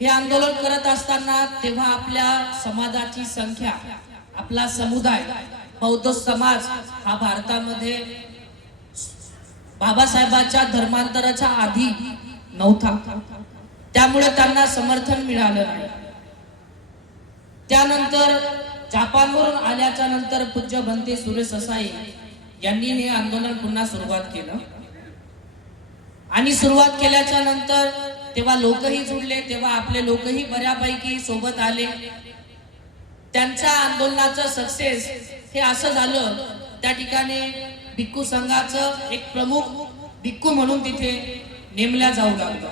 हे आंदोलन करत असताना तेव्हा आपल्या समाजाची संख्या, आपला समुदाय, बौद्ध समाज हा भारतामध्ये बाबासाहेबांच्या धर्मांतराच्या आधी नव्हता, त्यामुळे त्यांना समर्थन मिळालं नाही। त्यानंतर जपानवरून आल्याच्या नंतर पूज्य भंते सुरेश ससाई यांनी हे आंदोलन पुन्हा सुरुवात केलं आणि सुरुवात केल्याच्या नंतर तेव्हा लोकही जुळले, तेव्हा आपले लोकही बऱ्यापैकी सोबत आले। त्यांच्या आंदोलनाचं सक्सेस हे असं झालं, त्या ठिकाणी भिक्खू संघाचं एक प्रमुख भिक्खू म्हणून तिथे नेमल्या जाऊ लागलं,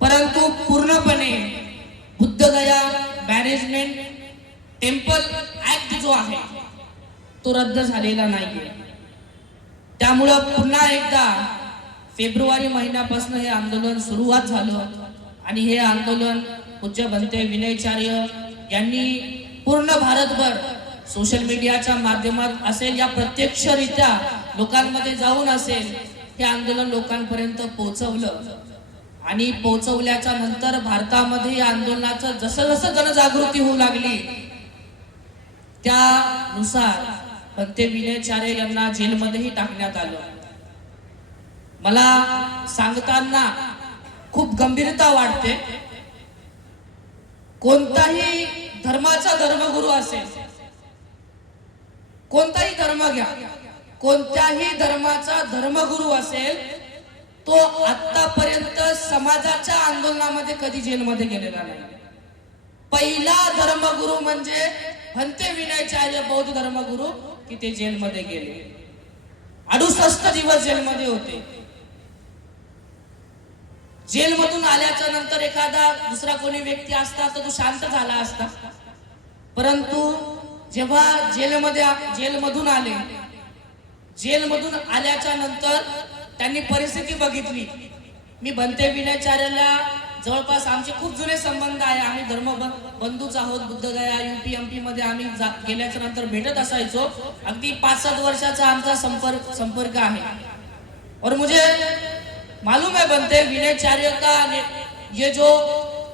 परंतु पूर्णपणे बुद्धगया मॅनेजमेंट टेम्पल ऍक्ट जो आहे तो रद्द झालेला नाहीये। त्यामुळे पुन्हा एकदा फेब्रुवारी महिन्यापासून हे आंदोलन सुरुवात झालं आणि हे आंदोलन पूज्य भंते विनयचार्य यांनी पूर्ण भारतभर सोशल मीडियाच्या माध्यमात असेल या प्रत्यक्षरित्या लोकांमध्ये जाऊन असेल हे आंदोलन लोकांपर्यंत पोहोचवलं आणि पोहोचवल्याच्या नंतर भारतामध्ये या आंदोलनाचं जसं जसं जनजागृती होऊ लागली त्यानुसार भंते विनयचार्य यांना जेलमध्येही टाकण्यात आलं। मला सांगताना खूप गंभीरता वाटते। कोणताही धर्माचा धर्मगुरू असेल, कोणताही धर्म घ्या, कोणत्याही धर्माचा धर्मगुरू असेल, तो आतापर्यंत समाजाच्या आंदोलनामध्ये कधी जेलमध्ये गेलेला नाही। पहिला धर्मगुरू म्हणजे भंते विनयचार्य बौद्ध धर्मगुरू की ते जेलमध्ये गेले, 68 दिवस जेलमध्ये होते। जेलमधून आल्याच्या नंतर एखादा दुसरा कोणी व्यक्ती असता तर तो शांत झाला असता, परंतु जेव्हा जेलमधून आले, जेलमधून आल्याच्या नंतर त्यांनी परिस्थिती बघितली। मी भंते विनयचार्याला जवळपास आमचे खूप जुने संबंध आहे, आम्ही धर्मबंधूच आहोत। बुद्धगया UP-MP मध्ये आम्ही गेल्याच्या नंतर भेटत असायचो, अगदी 5-7 वर्षाचा आमचा संपर्क आहे। और मुझे मालूम है भंते विनयचार्य का ये जो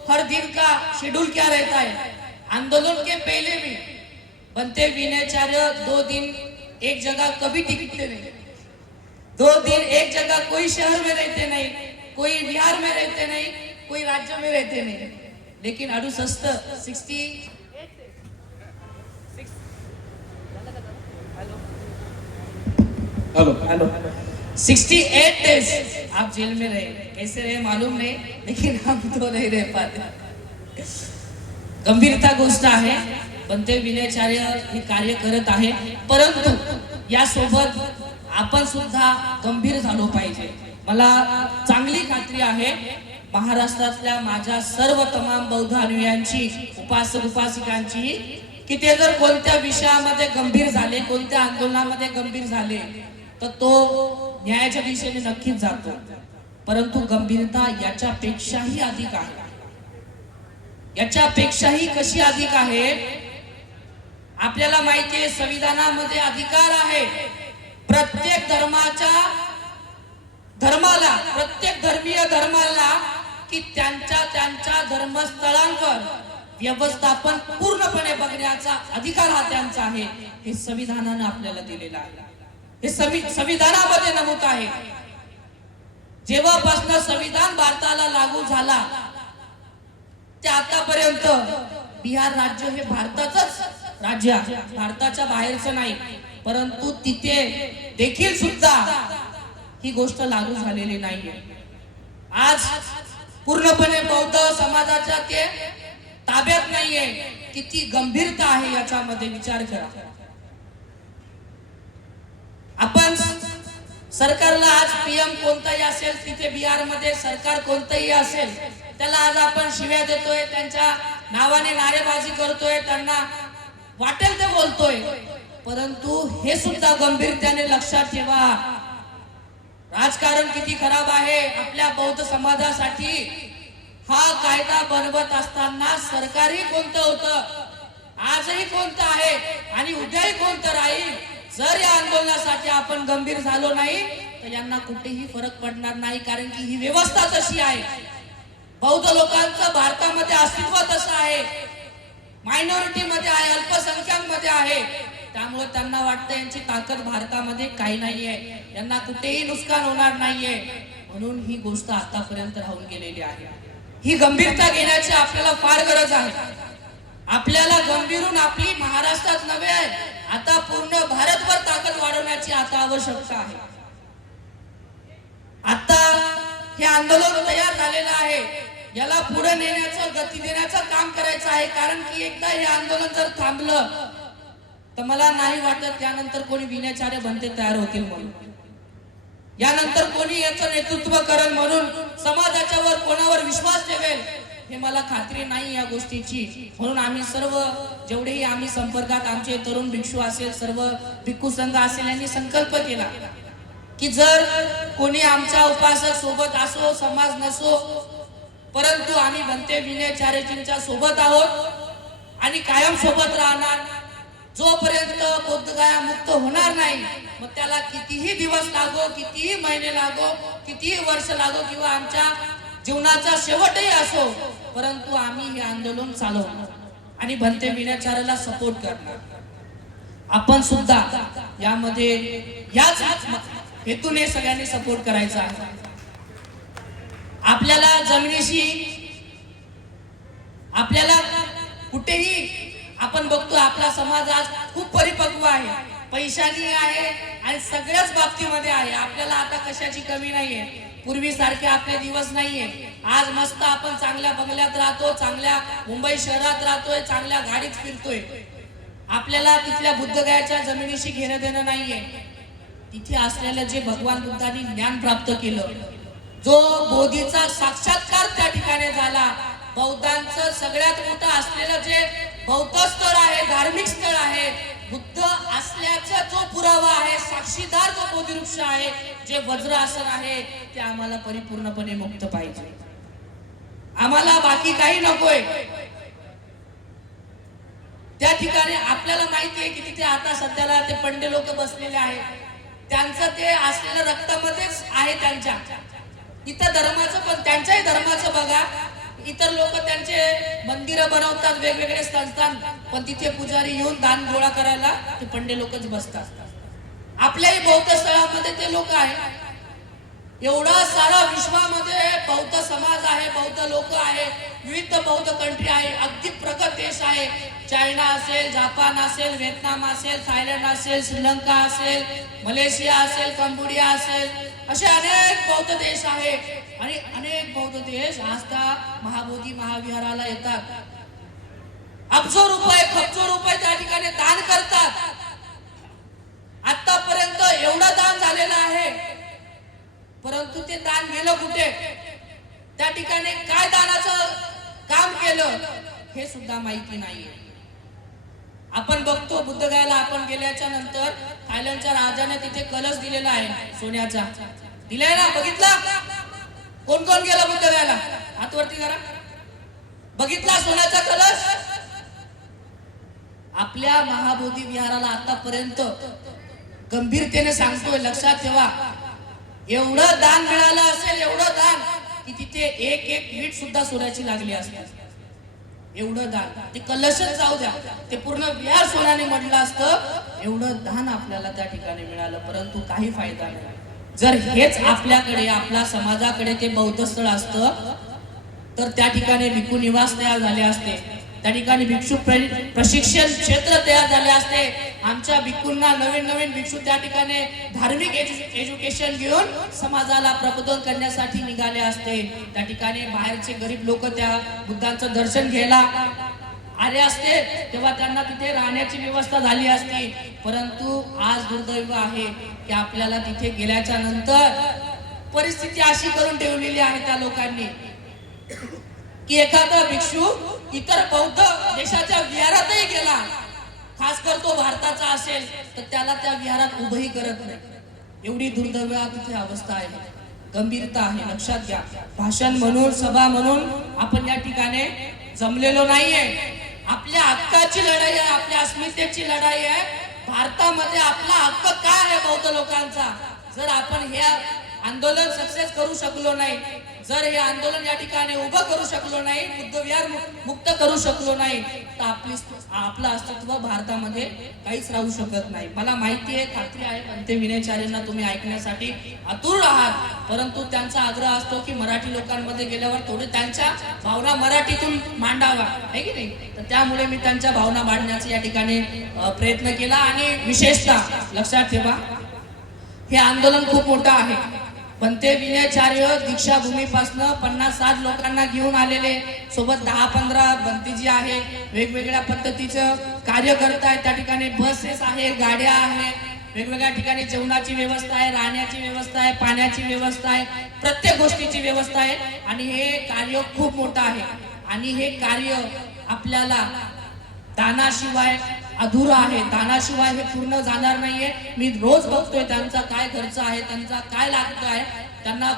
हर दिन का शेड्यूल क्या रहता है। आंदोलन के पहले भी भंते विनयचार्य 2 दिन एक जगह कभी टिकते नहीं, 2 दिन एक जगह, कोई शहर में रहते नहीं, कोई बिहार में रहते नहीं, कोई राज्य में रहते नहीं, लेकिन 68 डेज आप जेल में रहे। कैसे रहे मालूम नहीं, लेकिन हम तो नहीं रह पाते। गंभीरता गोष्ट आहे, भंते विनयचार्य हे कार्य करत आहे, परंतु यासोबत आपण सुद्धा गंभीर झालो पाहिजे। मला चांगली खात्री आहे महाराष्ट्रातल्या माझ्या सर्व तमाम बौद्ध अनुयायांची, उपासक उपासिकांची, की ते जर कोणत्या विषयामध्ये गंभीर झाले, कोणत्या आंदोलनामध्ये गंभीर झाले तर तो न्यायाच्या दिशेने नक्कीच जातो, परंतु गंभीरता याच्यापेक्षाही अधिक आहे। याच्यापेक्षाही कशी अधिक आहे, आपल्याला माहिती आहे संविधानामध्ये अधिकार आहे प्रत्येक धर्माला, प्रत्येक धर्मीय धर्माला की त्यांच्या धर्मस्थळांवर व्यवस्थापन पूर्णपणे बघण्याचा अधिकार हा त्यांचा आहे। हे संविधानाने आपल्याला दिलेला आहे, हे संविधानामध्ये नमूद आहे। जेव्हापासून संविधान भारताला लागू झाला ते आतापर्यंत बिहार राज्य हे भारताचंच राज्य आहे, भारताच्या बाहेरचं नाही, परंतु तिथे देखील सुद्धा ही गोष्ट लागू झालेली नाहीये। आज पूर्णपणे बौद्ध समाजाच्या ते ताब्यात नाहीये। किती गंभीरता आहे याच्यामध्ये विचार करा। आपण सरकारला आज PM कोणताही असेल, तिथे बिहार मध्ये सरकार कोणतंही असेल, त्याला आज आपण शिव्या देतोय, त्यांच्या नावाने नारेबाजी करतोय, त्यांना वाटेल ते बोलतोय, परंतु हे सुद्धा गंभीरतेने लक्षात ठेवा, राजकारण किती खराब आहे आपल्या बौद्ध समाजासाठी। हा कायदा बनवत असताना सरकारही कोणतं होतं, आजही कोणतं आहे आणि उद्याही कोणतं राहील। जर या आंदोलनासाठी आपण गंभीर झालो नाही तर यांना कुठेही फरक पडणार नाही, कारण की ही व्यवस्था तशी आहे। बौद्ध लोकांचं भारतामध्ये अस्तित्व तसं आहे, मायनॉरिटी मध्ये आहे, अल्पसंख्याक मध्ये आहे. त्यामुळे त्यांना वाटतं यांची ताकद भारतामध्ये काही नाहीये, यांना कुठेही नुकसान होणार नाहीये. म्हणून ही गोष्ट आतापर्यंत राहून गेलेली आहे. ही गंभीरता घेण्याची आपल्याला फार गरज आहे. आपल्याला गंभीरून आपली महाराष्ट्रात नव्हे, आता पूर्ण भारतभर ताकद वाढवण्याची आता आवश्यकता आहे. आता हे आंदोलन तयार झालेलं आहे, याला पुढे नेण्याचं, गती देण्याचं काम करायचं आहे. कारण की एकदा हे आंदोलन जर थांबलं तर मला नाही वाटत त्यानंतर कोणी विनाचार्य बनते तयार होतील म्हणून, यानंतर कोणी याचं नेतृत्व करेल म्हणून, समाजाच्या वर कोणावर विश्वास ठेवेल हे मला खात्री नाही या गोष्टीची. म्हणून आम्ही सर्व जेवढेही आम्ही संपर्कात आमचे तरुण भिक्षू असेल, सर्व भिक्खू संघ असेल, यांनी संकल्प केला की जर कोणी आमच्या उपासक सोबत असो, समाज नसो, परंतु आम्ही बनते विनाचार्यजींच्या सोबत आहोत आणि कायम सोबत राहणार. जोपर्यंत बोधगया मुक्त होणार नाही, मग त्याला कितीही दिवस लागो, कितीही महिने लागो, कितीही वर्ष लागो किंवा आमच्या जीवनाचा शेवटही असो, परंतु आम्ही हे आंदोलन चालवणार आणि बनते विनाचार्याला सपोर्ट करणार. आपण सुद्धा यामध्ये याच हेतूने सगळ्यांनी सपोर्ट करायचा आहे. आपल्याला जमिनीशी, आपल्याला कुठेही आपण बघतो आपला समाज आज खूप परिपक्व आहे, पैशानी आहे आणि सगळ्याच बाबतीमध्ये आहे. आपल्याला आता कशाची कमी नाहीये, पूर्वी सारखे आपले दिवस नाहीये. आज मस्त आपण चांगल्या बंगल्यात राहतो, चांगल्या मुंबई शहरात राहतोय, चांगल्या गाडीत फिरतोय. आपल्याला तिथल्या बुद्धगयाच्या जमिनीशी घेणं देणं नाहीये. तिथे असलेलं जे भगवान बुद्धांनी ज्ञान प्राप्त केलं, जो बोधीचा साक्षात्कार त्या ठिकाणी झाला, बौद्धांचं सगळ्यात मोठं असलेलं जे बौद्ध स्थळ आहे, धार्मिक स्थळ आहे, बुद्ध असल्याचा जो पुरावा आहे, साक्षीदार जो बोधिवृक्ष आहे, जे वज्र आसन आहे, ते आम्हाला परिपूर्णपणे मुक्त पाहिजे. आम्हाला बाकी काही नकोय. त्या ठिकाणी आपल्याला माहिती आहे की तिथे आता सध्याला ते पंडे लोक बसलेले आहेत, त्यांचं ते असलेलं रक्तामध्येच आहे त्यांच्या. इतर धर्माचं पण, त्यांच्याही धर्माचं बघा, इतर लोक त्यांचे मंदिर बनवतात, वेगवेगळे संस्थान, पण तिथे पुजारी येऊन दान गोळा करायला ते पंडे लोकच बसतात. आपल्याही बौद्ध स्थळामध्ये ते लोक आहेत. एवढा सारा विश्वामध्ये बौद्ध समाज आहे, बौद्ध लोक आहे, विविध बौद्ध कंट्री आहे, अगदी प्रगत देश आहे. चायना असेल, जपान असेल, व्हिएतनाम असेल, थायलंड असेल, श्रीलंका असेल, मलेशिया असेल, कंबोडिया असेल, असे अनेक बौद्ध देश आहे. आणि अनेक बौद्ध देश आज त्या महाबोधी महाविहाराला येतात. अब्जो रुपये, खब्जो रुपये त्या ठिकाणी दान करतात. आतापर्यंत एवढं दान झालेलं आहे, परंतु ते दान गेलं कुठे, त्या ठिकाणी काय दानाचं काम केलं हे सुद्धा माहिती नाहीये. आपण बघतो बुद्धगयाला आपण गेल्याच्या नंतर थायलंडच्या राजाने तिथे कलश दिलेला आहे, सोन्याचा दिलाय ना, बघितला? कोण कोण गेला बुद्धगयाला? हात वरती करा. बघितला सोन्याचा कलश? आपल्या महाबोधी विहाराला आतापर्यंत गंभीरतेने सांगतोय, लक्षात ठेवा, एवढं दान मिळालं असेल, एवढं दान की तिथे एक एक वीट सुद्धा सोन्याची लागली असते. एवढं दान, ते कलशच जाऊ द्या, ते पूर्ण विहार सोन्याने म्हटलं असतं. एवढं दान आपल्याला त्या ठिकाणी मिळालं, परंतु काही फायदा नाही. जर हेच आपल्याकडे, आपल्या समाजाकडे ते बौद्ध स्थळ असतं तर त्या ठिकाणी भिक्खू निवास तयार झाले असते, त्या ठिकाणी भिक्षू प्रशिक्षण क्षेत्र तयार झाले असते. आमच्या भिक्खूंना नवीन नवीन भिक्षू त्या ठिकाणी धार्मिक एज्युकेशन घेऊन समाजाला प्रबोधन करण्यासाठी निघाले असते. त्या ठिकाणी बाहेरचे गरीब लोक त्या बुद्धांचं दर्शन घ्यायला आले असते, तेव्हा त्यांना तिथे राहण्याची व्यवस्था झाली असती. परंतु आज दुर्दैव आहे की आपल्याला तिथे गेल्याच्या नंतर परिस्थिती अशी करून ठेवलेली आहे त्या लोकांनी की एखादा भिक्षू इतर बौद्ध देशाच्या विहारातही गेला, खास कर तो भारताचा असेल, तर त्याला त्या विहारात उभंही करत नाही. एवढी दुर्दैव तिथे अवस्था आहे, गंभीरता आहे, लक्षात घ्या. भाषण म्हणून, सभा म्हणून आपण या ठिकाणी जमलेलो नाहीये. आपल्या हक्काची लढाई आहे, आपल्या अस्मितेची लढाई आहे. भारतामध्ये आपला हक्क काय आहे बौद्ध लोकांचा? जर आपण हे आंदोलन सक्सेस करू शकलो नाही, जर हे आंदोलन या ठिकाणी उभं करू शकलो नाही, बुद्धविहार मुक्त करू शकलो नाही, तर आपलं अस्तित्व भारतामध्ये काहीच राहू शकत नाही. मला माहिती आहे, खात्री आहे, पंते विनयचार्यांना तुम्ही ऐकण्यासाठी आतुर आहात, परंतु त्यांचा आग्रह असतो की मराठी लोकांमध्ये गेल्यावर थोडे त्यांच्या भावना मराठीतून मांडावा, आहे की नाही. तर त्यामुळे मी त्यांच्या भावना मांडण्याचा या ठिकाणी प्रयत्न केला. आणि विशेषतः लक्षात ठेवा, हे आंदोलन खूप मोठं आहे. पंते विनयचार्य दीक्षाभूमीपासून 50-60 लोकांना घेऊन आलेले, सोबत 10-15 भंतेजी आहे, वेगवेगळ्या पद्धतीचं कार्य करत आहेत. त्या ठिकाणी बसेस आहे, गाड्या आहे, वेगवेगळ्या ठिकाणी जेवणाची व्यवस्था आहे, राहण्याची व्यवस्था आहे, पाण्याची व्यवस्था आहे, प्रत्येक गोष्टीची व्यवस्था आहे. आणि हे कार्य खूप मोठं आहे. आणि हे कार्य आपल्याला दानाशिवाय अधुरा आहे. दानाशिवाय हे पूर्ण जाणार नाहीये. मी रोज बघतोय त्यांचा काय खर्च आहे, त्यांचा काय लागत आहे, त्यांना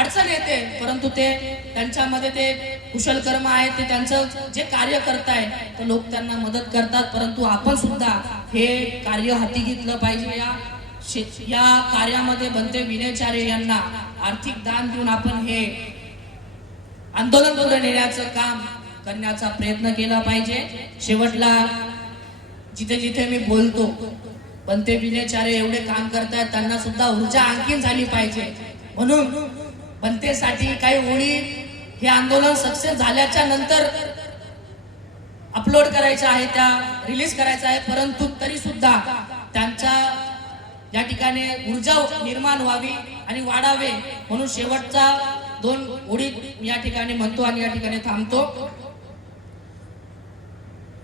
अडचण येते, परंतु ते त्यांच्यामध्ये ते कुशल कर्म आहे, ते त्यांचं जे कार्य करताय तर लोक त्यांना मदत करतात. परंतु आपण सुद्धा हे कार्य हाती घेतलं पाहिजे. या कार्यामध्ये बनते विनयचार्य यांना आर्थिक दान देऊन आपण हे आंदोलन पुढे नेण्याचं काम करण्याचा प्रयत्न केला पाहिजे. शेवटला जिथे जिथे मी बोलतो, पंते विनयचार्य एवढे काम करतात, त्यांना सुद्धा ऊर्जा आणखीन झाली पाहिजे. म्हणून पंतेसाठी काही ओळी हे आंदोलन सक्सेस झाल्याच्या नंतर अपलोड करायच्या आहे, त्या रिलीज करायच्या आहे. परंतु तरी सुद्धा त्यांच्या या ठिकाणी ऊर्जा निर्माण व्हावी आणि वाढावे म्हणून शेवटचा 2 ओळी या ठिकाणी म्हणतो आणि या ठिकाणी थांबतो.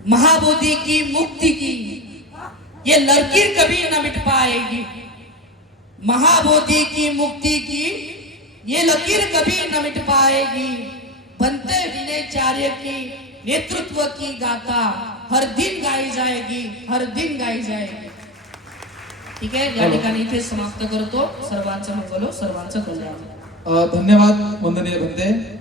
महाबोधि की मुक्ति की ये लकीर कभी न मिट पाएगी. महाबोधि की मुक्ति की ये लकीर कभी न मिट पाएगी. बनते विनयचार्य की नेतृत्व की गाथा हर दिन गाई जाएगी, हर दिन गाई जाएगी. ठीक आहे, या ठिकाणी इथे समाप्त करतो. सर्वांचं मंगल हो, सर्वांचं कल्याण. धन्यवाद वंदनीय बंदे.